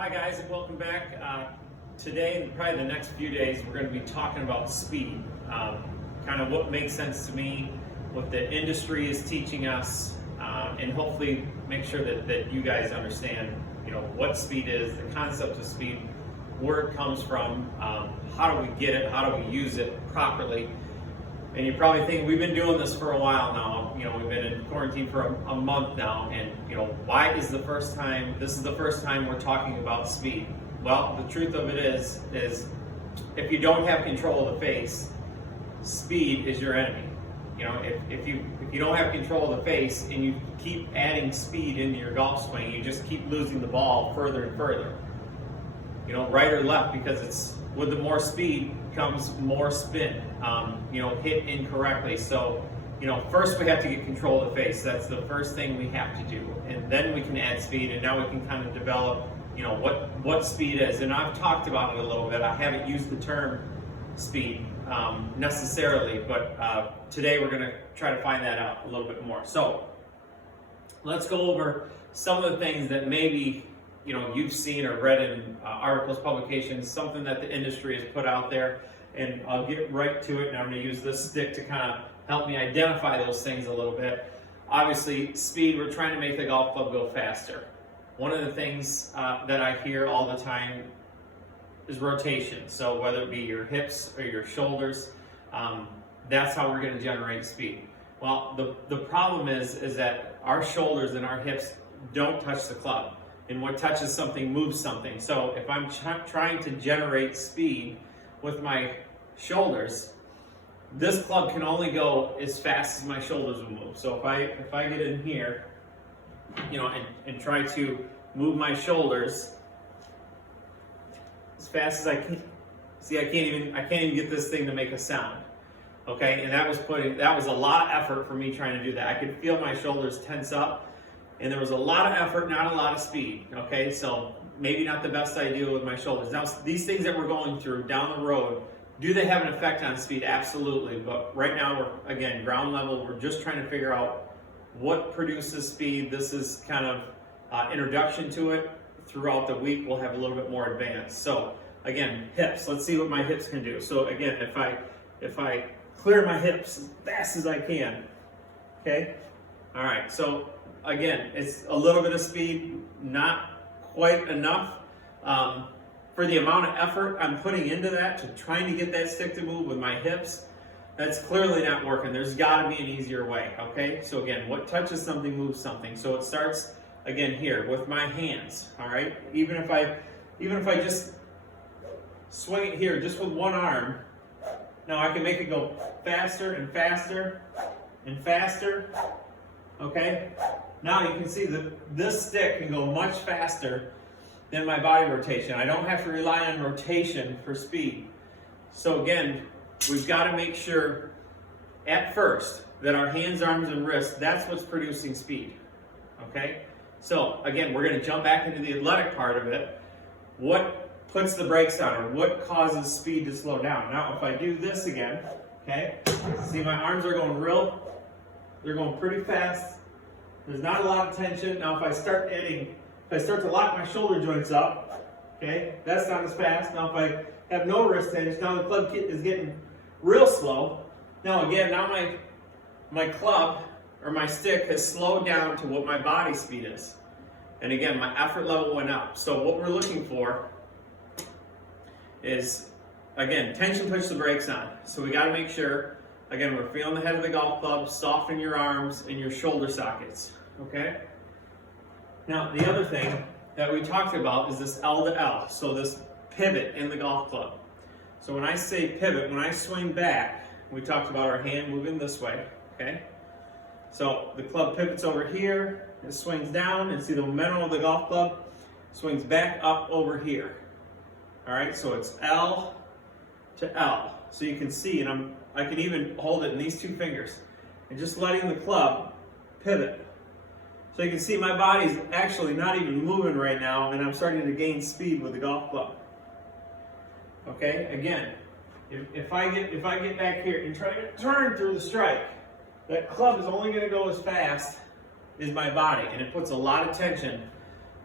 Hi guys, and welcome back. Today and probably the next few days we're going to be talking about speed. Kind of what makes sense to me, what the industry is teaching us, and hopefully make sure that you guys understand what speed is, the concept of speed, where it comes from, how do we get it, how do we use it properly. And you probably think we've been doing this for a while now. We've been in quarantine for a month now, and why is this is the first time we're talking about speed? Well, the truth of it is if you don't have control of the face, speed is your enemy. If you don't have control of the face and you keep adding speed into your golf swing, you just keep losing the ball further and further. Right or left, because it's with the more speed comes more spin. Hit incorrectly. So, first we have to get control of the face. That's the first thing we have to do, and then we can add speed, and now we can kind of develop, what speed is. And I've talked about it a little bit. I haven't used the term speed necessarily, but today we're going to try to find that out a little bit more. So, let's go over some of the things that maybe you've seen or read in articles, publications, something that the industry has put out there, and I'll get right to it. And I'm going to use this stick to kind of help me identify those things a little bit. Obviously, speed, we're trying to make the golf club go faster. One of the things that I hear all the time is rotation. So whether it be your hips or your shoulders, that's how we're going to generate speed. Well, the problem is that our shoulders and our hips don't touch the club. And what touches something moves something. So if I'm trying to generate speed with my shoulders, this club can only go as fast as my shoulders will move. So if I get in here, and try to move my shoulders as fast as I can, see, I can't even get this thing to make a sound. Okay, and that was a lot of effort for me trying to do that. I could feel my shoulders tense up. And there was a lot of effort, not a lot of speed, okay? So maybe not the best idea with my shoulders. Now, these things that we're going through down the road, do they have an effect on speed? Absolutely. But right now, we're, again, ground level. We're just trying to figure out what produces speed. This is kind of introduction to it. Throughout the week, we'll have a little bit more advanced. So again, hips. Let's see what my hips can do. So again, if I clear my hips as fast as I can, okay? All right, so again, it's a little bit of speed, not quite enough for the amount of effort I'm putting into that, to trying to get that stick to move with my hips. That's clearly not working. There's got to be an easier way, okay? So again, what touches something moves something. So it starts, again, here with my hands, all right? Even if I just swing it here just with one arm, now I can make it go faster and faster and faster, okay? Now you can see that this stick can go much faster than my body rotation. I don't have to rely on rotation for speed. So again, we've got to make sure at first that our hands, arms, and wrists, that's what's producing speed, okay? So again, we're going to jump back into the athletic part of it. What puts the brakes on, or what causes speed to slow down? Now if I do this again, okay, see my arms are going they're going pretty fast. There's not a lot of tension. Now if I start to lock my shoulder joints up, okay, that's not as fast. Now if I have no wrist tension, now the club is getting real slow. Now again, my club or my stick has slowed down to what my body speed is. And again, my effort level went up. So what we're looking for is, again, tension push the brakes on. So we got to make sure, again, we're feeling the head of the golf club, soften your arms and your shoulder sockets, okay? Now, the other thing that we talked about is this L to L, so this pivot in the golf club. So when I say pivot, when I swing back, we talked about our hand moving this way, okay? So the club pivots over here, it swings down, and see the momentum of the golf club swings back up over here. All right, so it's L to L. So you can see, and I can even hold it in these two fingers, and just letting the club pivot. So you can see my body's actually not even moving right now, and I'm starting to gain speed with the golf club. Okay, again, if I get back here and try to turn through the strike, that club is only going to go as fast as my body, and it puts a lot of tension,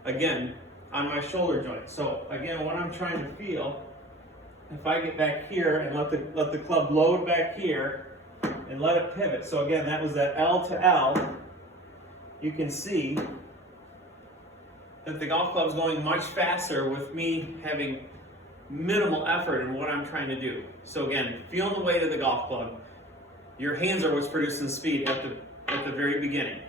again, on my shoulder joint. So again, what I'm trying to feel, if I get back here and let the club load back here and let it pivot. So again, that was that L to L. You can see that the golf club is going much faster with me having minimal effort in what I'm trying to do. So again, feeling the weight of the golf club. Your hands are what's producing speed at the very beginning,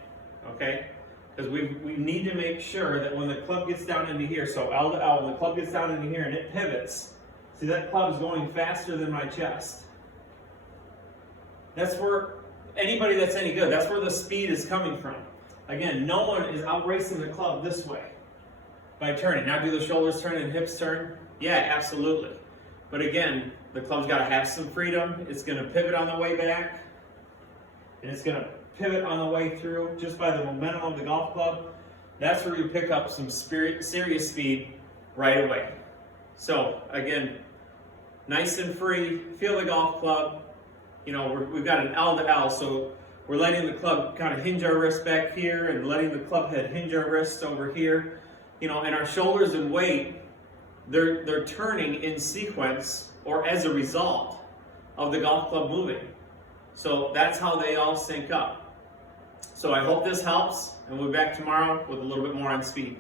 okay? Because we need to make sure that when the club gets down into here, so L to L, when the club gets down into here and it pivots, see that club is going faster than my chest. That's where, anybody that's any good, that's where the speed is coming from. Again, no one is outracing the club this way by turning. Now do the shoulders turn and hips turn? Yeah, absolutely. But again, the club's got to have some freedom. It's going to pivot on the way back, and it's going to pivot on the way through just by the momentum of the golf club. That's where you pick up some serious speed right away. So again, nice and free, feel the golf club. You know, we've got an L to L, so we're letting the club kind of hinge our wrist back here and letting the club head hinge our wrists over here. You know, and our shoulders and weight, they're turning in sequence or as a result of the golf club moving. So that's how they all sync up. So I hope this helps, and we'll be back tomorrow with a little bit more on speed.